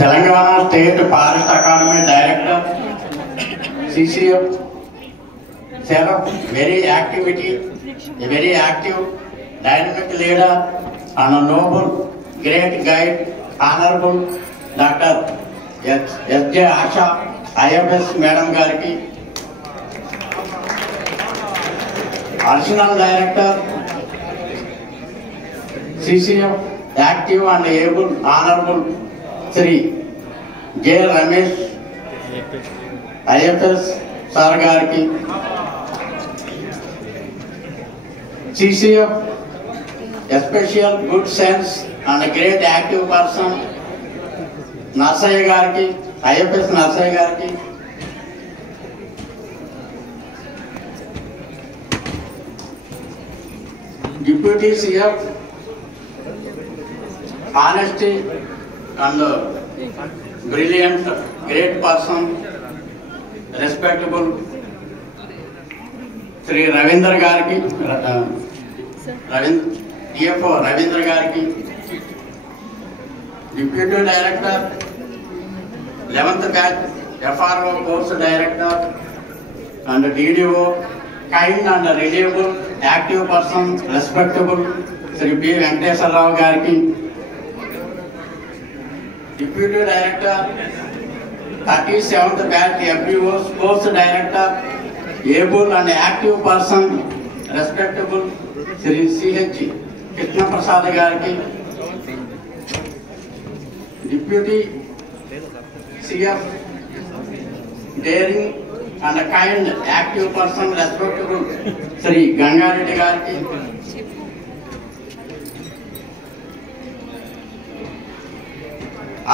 Telangana state forest academy director CCF Seraph, very active, dynamic leader and a noble, great guide, Honorable Dr. S.J. Asha, IFS Madam Garki, Additional Director, CCF, active and able, Honorable Sri J. Ramesh, IFS Sir Garki, CCF, a special good sense and a great active person, Nasai Garki, IFS Nasai Garki, Deputy CF, honesty and brilliant, great person, respectable, Sri Ravindra Garki, DFO Ravindra Garki, Deputy Director, 11th Batch, FRO Course Director, and DDO, kind and reliable, active person, respectable, Sri P. Venkateswara Rao Garki, Deputy Director, 37th Batch, FBO Course Director, able and active person, respectable, Sri C.H. Krishna Prasad Garki, Deputy CF, daring and a kind, active person, respectable, Sri Gangareddy Garki,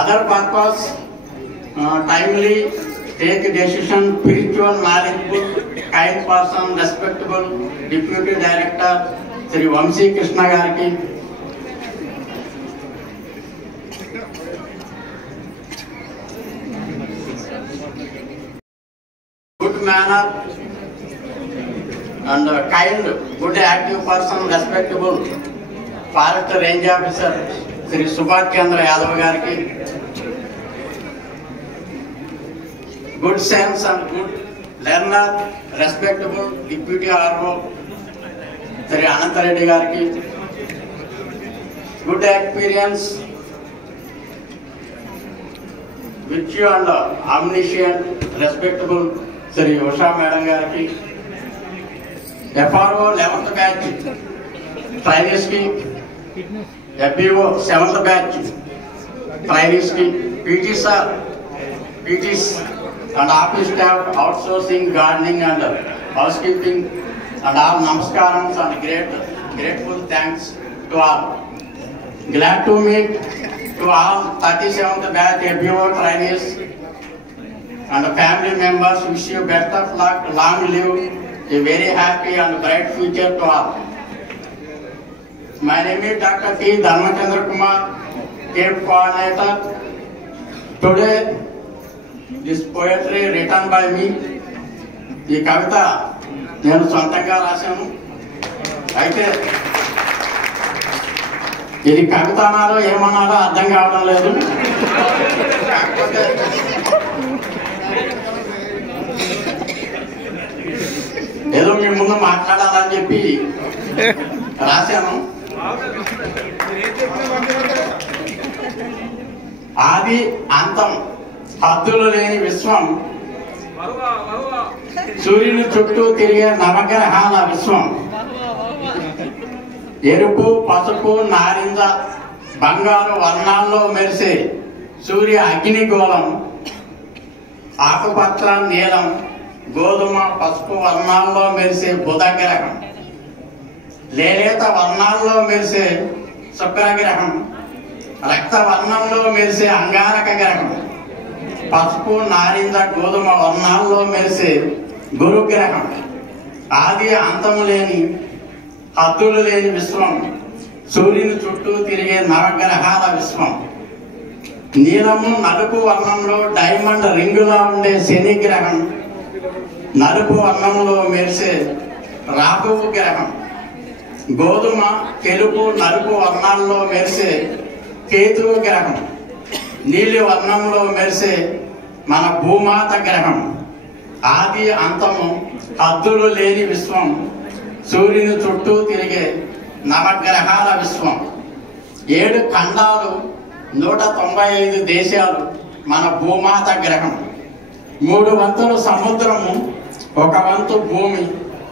other purpose, timely, take decision, spiritual, knowledgeable, kind person, respectable, Deputy Director, Sri Vamsi Krishna Garki, good manner and kind, good active person, respectable, Forest Range Officer, Sri Subhash Chandra Yadav Garki, good sense and good learner, respectable, Deputy RO, Sri Ananta Reddy Garki, good experience, virtue and omniscient, respectable, Sri Usha Madam Garki, FRO 11th Batch, Training Scheme, FBO 7th Batch, Training Scheme, PTs and office staff, outsourcing, gardening and housekeeping, and all namaskarams and grateful thanks to all. Glad to meet to all 37th Batch FBO trainees and family members. Wish you best of luck, long live, a very happy and bright future to all. My name is Dr. T. Dharmachandra Kumar, Cape Coordinator. Today, this poetry written by me, ఈ కవిత నేను సొంతంగా రాశాను. అయితే ఇది కవిత అనాలో ఏమన్నారో అర్థం కావడం లేదు. కాకపోతే ఏదో మీ ముందు మాట్లాడాలని చెప్పి రాశాను. ఆది అంతం హద్దులు లేని విశ్వం, సూర్యుని చుట్టూ తిరిగే నవగ్రహాల విశ్వం, ఎరుపు పసుపు నారింజ బంగారు వర్ణాల్లో మెరిసే సూర్య అగ్నిగోళం, ఆకుపచ్చ నీలం గోధుమ పసుపు వర్ణాల్లో మెరిసే బుధగ్రహం, లేలేత వర్ణాల్లో మెరిసే శుక్రగ్రహం, రక్త వర్ణంలో మెరిసే అంగారక గ్రహం, పసుపు నారింజ గోధుమ వర్ణాల్లో మెరిసే గురుగ్రహం, ఆది అంతము లేని హద్దులు లేని విశ్వం, సూర్యుని చుట్టూ తిరిగే నవగ్రహాల విశ్వం, నీలము నలుపు వర్ణంలో డైమండ్ రింగులా ఉండే శని గ్రహం, నలుపు వర్ణంలో మెరిసే రాహువు గ్రహం. గోధుమ, తెలుపు, నలుపు వర్ణాల్లో మెరిసే కేతువు గ్రహం. నీలి వర్ణంలో మెరిసే మన భూమాత గ్రహం. ఆది అంతము హద్దులు లేని విశ్వం, సూర్యుని చుట్టూ తిరిగే నవగ్రహాల విశ్వం. 7 ఖండాలు, 195 దేశాలు మన భూమాత గ్రహం. 3 వంతులు సముద్రము, 1 వంతు భూమి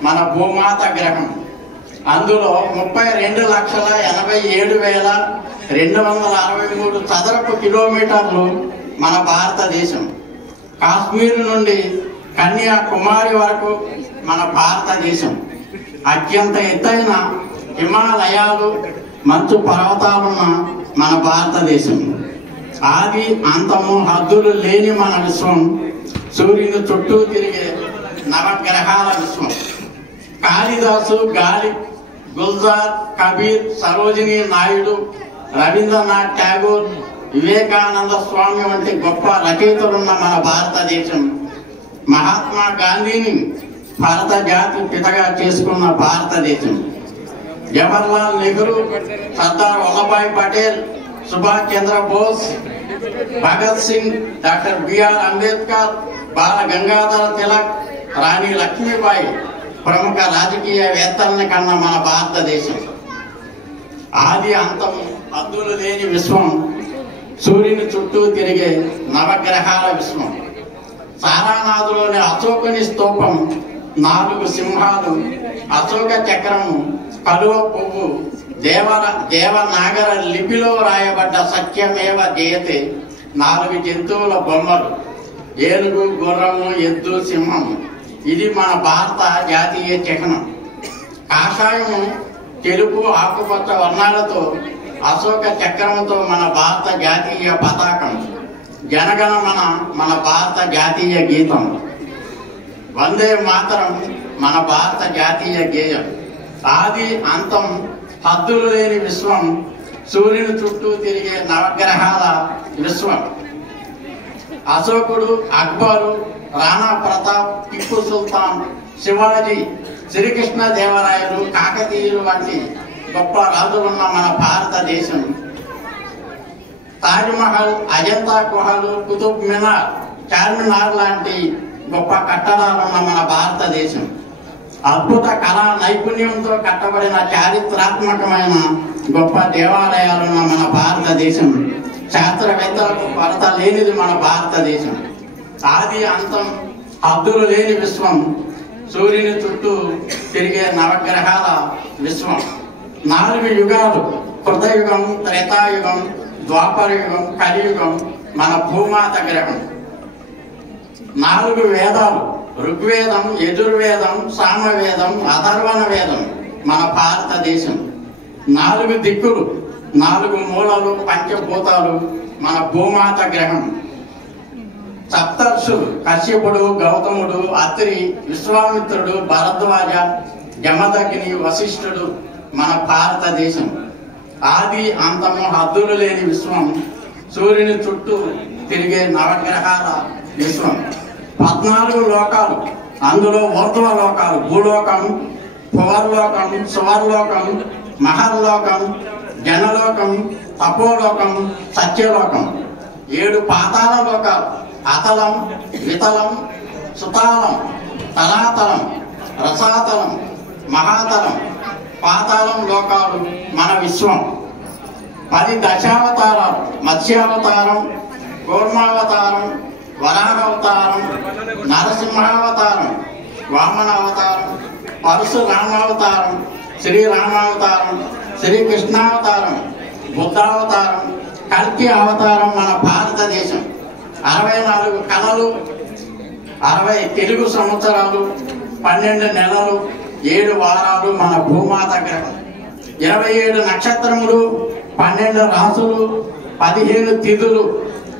మన భూమాత గ్రహం. అందులో 32,87,263 చదరపు కిలోమీటర్లు మన భారతదేశం. కాశ్మీర్ నుండి కన్యాకుమారి వరకు మన భారతదేశం. అత్యంత ఎత్తైన హిమాలయాలు, మంచు పర్వతాలున్న మన భారతదేశం. ఆది అంతము హద్దులు లేని మన విశ్వం, సూర్యుని చుట్టూ తిరిగే నవగ్రహాల విశ్వం. కాళిదాసు, గాలి, గుల్జార్, కబీర్, సరోజినీ నాయుడు, రవీంద్రనాథ్ ఠాగూర్, వివేకానంద స్వామి వంటి గొప్ప రచయితలున్న మన భారతదేశం. మహాత్మా గాంధీని భారత జాతి పితగా చేసుకున్న భారతదేశం. జవహర్లాల్ నెహ్రూ, సర్దార్ వల్లభాయ్ పటేల్, సుభాష్ చంద్రబోస్, భగత్ సింగ్, డాక్టర్ బిఆర్ అంబేద్కర్, బాల గంగాధర తిలక్, రాణి లక్ష్మీబాయి ప్రముఖ రాజకీయవేత్తలను కన్న మన భారతదేశం. ఆది అంతం హద్దులు లేని విశ్వం, సూర్యుని చుట్టూ తిరిగే నవగ్రహాల విశ్వం. సారానాథులోని అశోకుని స్తూపం, 4 సింహాలు, అశోక చక్రము, కలువ పువ్వు, దేవనాగర లిపిలో రాయబడ్డ సత్యమేవ జయతే 4 జంతువుల బొమ్మలు, ఏనుగు, గుర్రము, ఎద్దు, సింహము. ఇది మన భారత జాతీయ చిహ్నం. కాషాయము, తెలుపు, ఆకుపచ్చ వర్ణాలతో అశోక చక్రముతో మన భారత జాతీయ పతాకం. జనగణమన మన భారత జాతీయ గీతం. వందే మాతరం మన భారత జాతీయ గేయం. ఆది అంతం హద్దులు లేని విశ్వం, సూర్యుని చుట్టూ తిరిగే నవగ్రహాల విశ్వం. అశోకుడు, అక్బరు, రాణా ప్రతాప్, టిప్పు సుల్తాన్, శివాజీ, శ్రీకృష్ణ దేవరాయలు, కాకతీయులు వంటి గొప్ప రాజులున్న మన భారతదేశం. తాజ్మహల్, అజంతా గుహలు, కుతుబ్ మినార్, చార్మినార్ లాంటి గొప్ప కట్టడాలున్న మన భారతదేశం. అద్భుత కళా నైపుణ్యంతో కట్టబడిన చారిత్రాత్మకమైన గొప్ప దేవాలయాలున్న మన భారతదేశం. శాస్త్రవేత్తలకు కొరత లేనిది మన భారతదేశం. ఆది అంతం హద్దులు లేని విశ్వం, సూర్యుని చుట్టూ తిరిగే నవగ్రహాల విశ్వం. 4 యుగాలు, కృతయుగం, త్రేతాయుగం, ద్వాపరయుగం, కలియుగం మన భూమాత గ్రహం. 4 వేదాలు, ఋగ్వేదం, యజుర్వేదం, సామవేదం, అథర్వణ వేదం మన భారతదేశం. 4 దిక్కులు, 4 మూలలు, పంచభూతాలు మన భూమాత గ్రహం. సప్తర్షులు, కశ్యపుడు, గౌతముడు, అత్రి, విశ్వామిత్రుడు, భరద్వాజ, జమదగ్ని, వశిష్ఠుడు మన భారతదేశం. ఆది అంతము హద్దులు లేని విశ్వం, సూర్యుని చుట్టూ తిరిగే నవగ్రహాల విశ్వం. 14 లోకాలు, అందులో ఊర్ధ్వ లోకాలు, భూలోకం, భువర్లోకం, సువర్లోకం, మహర్లోకం, జనలోకం, తపోలోకం, సత్యలోకం. 7 పాతాళ లోకాలు, అతలం, వితలం, సుతాళం, తలాతలం, రసాతలం, మహాతలం, పాతాళం లోకాలు మన విశ్వం. 10 దశావతారాలు, మత్స్యావతారం, కూర్మావతారం, వరాహవతారం, నరసింహావతారం, వామనావతారం, పరశురామావతారం, శ్రీరామావతారం, శ్రీకృష్ణావతారం, బుద్ధావతారం, కల్కి అవతారం మన భారతదేశం. 64 కళలు, 60 తెలుగు సంవత్సరాలు, 12 నెలలు, 7 వారాలు మన భూమాత గ్రహం. 27 నక్షత్రములు, 12 రాసులు, 15 తిథులు,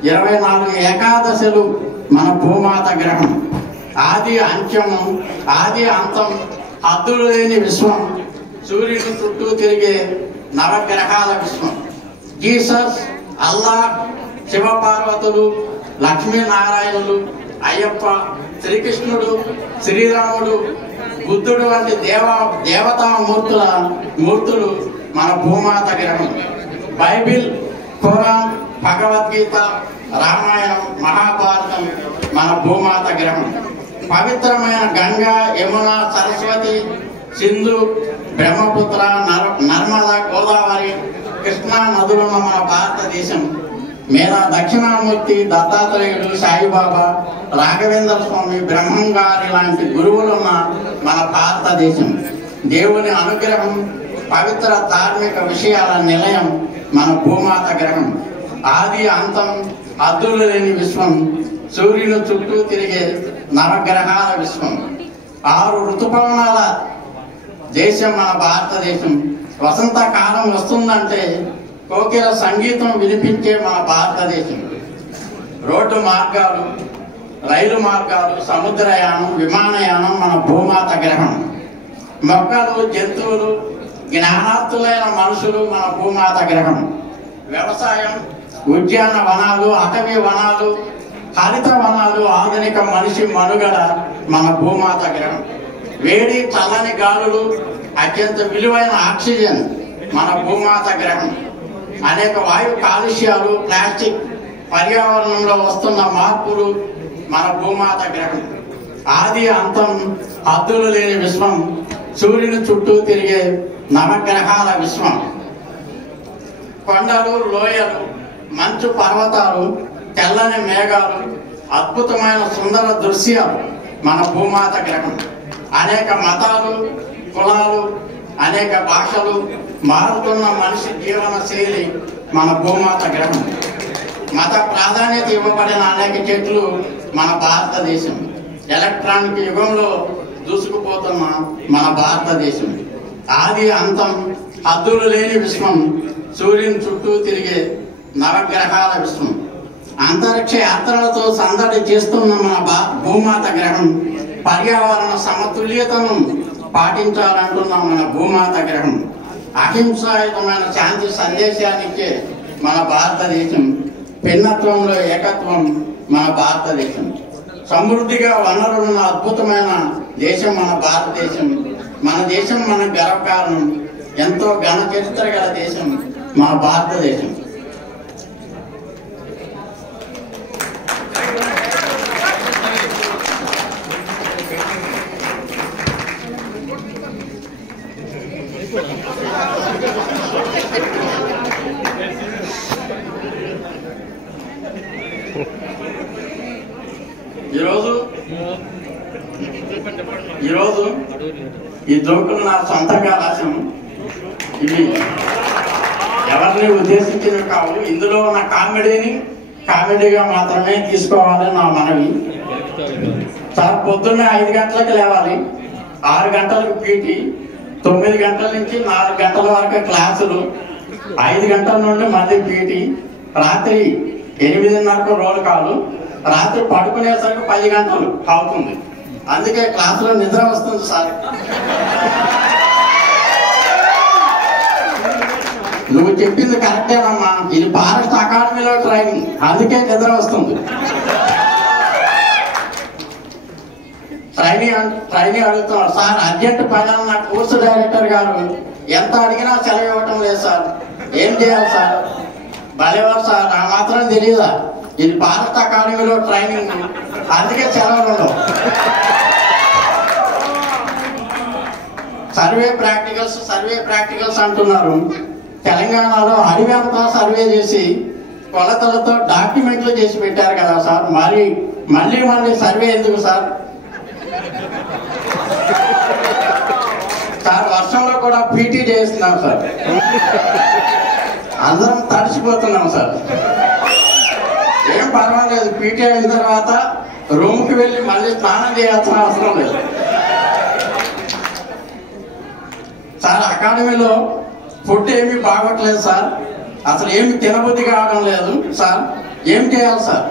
24 ఏకాదశులు మన భూమాత గ్రహం. ఆది అంత్యము, ఆది అంతం హద్దులు లేని విశ్వం, సూర్యుని చుట్టూ తిరిగే నవగ్రహాల విశ్వం. జీసస్, అల్లాహ్, శివపార్వతులు, లక్ష్మీనారాయణులు, అయ్యప్ప, శ్రీకృష్ణుడు, శ్రీరాముడు, బుద్ధుడు వంటి దేవతా మూర్తులు మన భూమాత గ్రహం. బైబిల్, ఖురాన్, భగవద్గీత, రామాయణం, మహాభారతం మన భూమాత గ్రహం. పవిత్రమైన గంగా, యమున, సరస్వతి, సింధు, బ్రహ్మపుత్ర, నర్మద, గోదావరి, కృష్ణా నదులున్న మన భారతదేశం మీద దక్షిణామూర్తి, దత్తాత్రేయుడు, సాయిబాబా, రాఘవేంద్ర స్వామి, బ్రహ్మంగారి లాంటి గురువులున్న మన భారతదేశం. దేవుని అనుగ్రహం, పవిత్ర ధార్మిక విషయాల నిలయం మన భూమాత గ్రహం. ఆది అంతం, హద్దులు లేని విశ్వం, సూర్యుని చుట్టూ తిరిగే నవగ్రహాల విశ్వం. 6 ఋతుపవనాల దేశం మన భారతదేశం. వసంతకాలం వస్తుందంటే కోకిల సంగీతం వినిపించే మన భారతదేశం. రోడ్డు మార్గాలు, రైలు మార్గాలు, సముద్రయానం, విమానయానం మన భూమాత గ్రహం. మొక్కలు, జంతువులు, జ్ఞానార్థులైన మనుషులు మన భూమాత గ్రహం. వ్యవసాయం, ఉద్యాన వనాలు, అటవీ వనాలు, హరిత వనాలు, ఆధునిక మనిషి మనుగడ మన భూమాత గ్రహం. వేడి చల్లని గాలులు, అత్యంత విలువైన ఆక్సిజన్ మన భూమాత గ్రహం. అనేక వాయు కాలుష్యాలు, ప్లాస్టిక్, పర్యావరణంలో వస్తున్న మార్పులు మన భూమాత గ్రహం. ఆది అంతం, హద్దులు లేని విశ్వం, సూర్యుని చుట్టూ తిరిగే నవగ్రహాల విశ్వం. కొండలు, లోయలు, మంచు పర్వతాలు, తెల్లని మేఘాలు, అద్భుతమైన సుందర దృశ్యాలు మన భూమాత గ్రహం. అనేక మతాలు, కులాలు, అనేక భాషలు, మారుతున్న మనిషి జీవన శైలి మన భూమాత గ్రహం. మత ప్రాధాన్యత ఇవ్వబడిన అనేక చెట్లు మన భారతదేశం. ఎలక్ట్రానిక్ యుగంలో దూసుకుపోతున్న మన భారతదేశం. ఆది అంతం, హద్దులు లేని విశ్వం, సూర్యుని చుట్టూ తిరిగే నవగ్రహాల విశ్వం. అంతరిక్ష యాత్రలతో సందడి చేస్తున్న మన భూమాత గ్రహం. పర్యావరణ సమతుల్యతను పాటించాలంటున్న మన భూమాత గ్రహం. అహింసాయుతమైన శాంతి సందేశానిచ్చే మన భారతదేశం. భిన్నత్వంలో ఏకత్వం మన భారతదేశం. సమృద్ధిగా వనరులున్న అద్భుతమైన దేశం మన భారతదేశం. మన దేశం మన గర్వకారణం. ఎంతో ఘన చరిత్ర గల దేశం మన భారతదేశం. ఈరోజు ఈ జోకులు నా సొంతంగా రాశాను. ఇవి ఎవరిని ఉద్దేశించినవి కావు. ఇందులో ఉన్న కామెడీగా మాత్రమే తీసుకోవాలని నా మనవి. సార్ పొద్దున్నే 5 గంటలకు లేవాలి, 6 గంటలకు పీటీ, 9 గంటల నుంచి 4 గంటల వరకు క్లాసులు, 5 గంటల నుండి మళ్ళీ పీటీ, రాత్రి 8:30కు రోల్ కాలు, రాత్రి పడుకునేసరికి 10 గంటలు అవుతుంది. అందుకే క్లాసులో నిద్ర వస్తుంది సార్. నువ్వు చెప్పింది కరెక్టేనమ్మా, ఇది ఫారెస్ట్ అకాడమీలో ట్రైనింగ్, అందుకే నిద్ర వస్తుంది. ట్రైనింగ్ అడుగుతున్నారు సార్, అర్జెంట్ పని నా కోర్సు డైరెక్టర్ గారు ఎంత అడిగినా సెలవు ఇవ్వటం లేదు సార్, ఏం చేయాలి సార్? భలేవారు సార్, ఆ మాత్రం తెలియదా? ఇది ఫారెస్ట్ అకాడమీలో ట్రైనింగ్, అందుకే సెలవులు ఉండవు. సర్వే ప్రాక్టికల్స్ అంటున్నారు. తెలంగాణలో అడవి అంతా సర్వే చేసి కొలతలతో డాక్యుమెంట్లు చేసి పెట్టారు కదా సార్, మళ్ళీ సర్వే ఎందుకు సార్? సార్ వర్షంలో కూడా పీటీ చేస్తున్నాం సార్, అందరం తడిసిపోతున్నాం సార్. ఏం పర్వాలేదు, పీటీ అయిన తర్వాత రూమ్కి వెళ్ళి మళ్ళీ స్నానం చేయాల్సిన అవసరం లేదు సార్. అకాడమీలో ఫుడ్ ఏమీ బాగోట్లేదు సార్, అసలు ఏమి తినబుద్ధి కావడం లేదు సార్, ఏం చేయాలి సార్?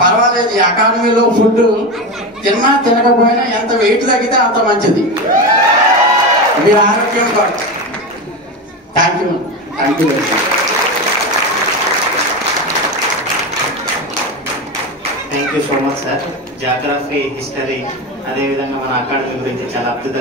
పర్వాలేదు, ఈ అకాడమీలో ఫుడ్ తిన్నా తినకపోయినా ఎంత వెయిట్ తగ్గితే అంత మంచిది, మీరు ఆరోగ్యం కాదు. Thank you very much. Thank you so much, sir. Geography, history, అదేవిధంగా మన అకాడమీ గురించి చాలా అద్భుతంగా